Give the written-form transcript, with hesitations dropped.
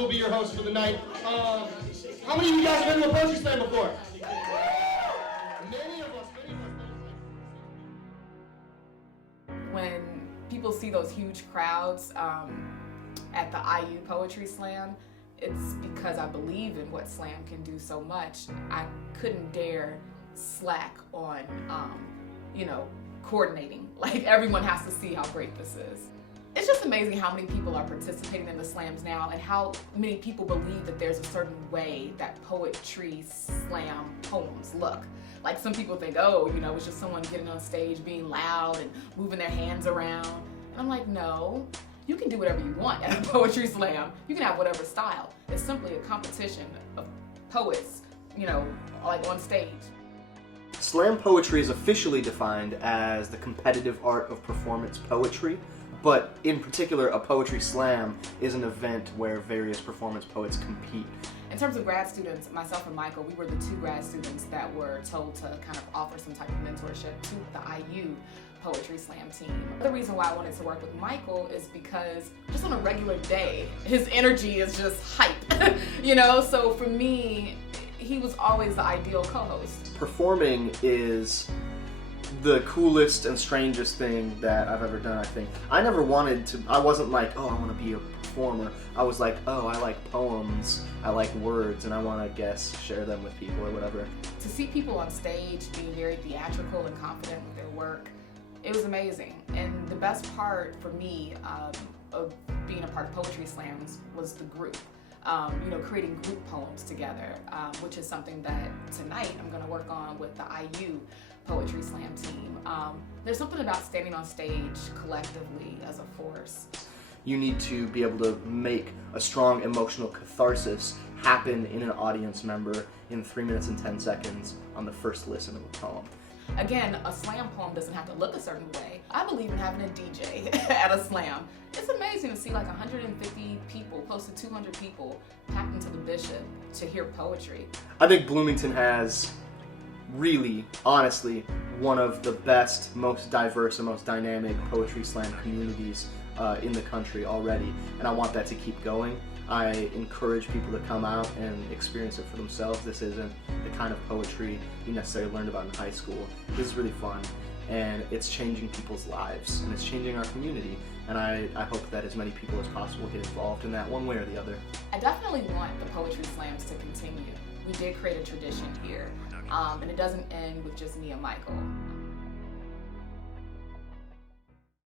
will be your host for the night. How many of you guys have been to a poetry slam before? Many of us. When people see those huge crowds at the IU Poetry Slam, it's because I believe in what slam can do so much. I couldn't dare slack on, coordinating. Like, everyone has to see how great this is. It's just amazing how many people are participating in the slams now and how many people believe that there's a certain way that poetry slam poems look. Like, some people think, it's just someone getting on stage being loud and moving their hands around. And I'm like, no, you can do whatever you want at a poetry slam. You can have whatever style. It's simply a competition of poets, like on stage. Slam poetry is officially defined as the competitive art of performance poetry, but in particular, a poetry slam is an event where various performance poets compete. In terms of grad students, myself and Michael, we were the two grad students that were told to kind of offer some type of mentorship to the IU Poetry Slam team. The reason why I wanted to work with Michael is because just on a regular day, his energy is just hype, So for me, he was always the ideal co-host. Performing is the coolest and strangest thing that I've ever done, I think. I wasn't like, I want to be a performer. I was like, I like poems, I like words, and I want to share them with people or whatever. To see people on stage being very theatrical and confident with their work, it was amazing. And the best part for me of being a part of Poetry Slams was the group. Creating group poems together, which is something that tonight I'm going to work on with the IU Poetry Slam team. There's something about standing on stage collectively as a force. You need to be able to make a strong emotional catharsis happen in an audience member in 3 minutes and 10 seconds on the first listen of a poem. Again, a slam poem doesn't have to look a certain way. I believe in having a DJ at a slam. It's amazing to see like 150 people, close to 200 people packed into the Bishop to hear poetry. I think Bloomington has really, honestly, one of the best, most diverse, and most dynamic poetry slam communities in the country already, and I want that to keep going. I encourage people to come out and experience it for themselves. This isn't the kind of poetry you necessarily learned about in high school. This is really fun, and it's changing people's lives, and it's changing our community, and I hope that as many people as possible get involved in that one way or the other. I definitely want the Poetry Slams to continue. We did create a tradition here, and it doesn't end with just me and Michael.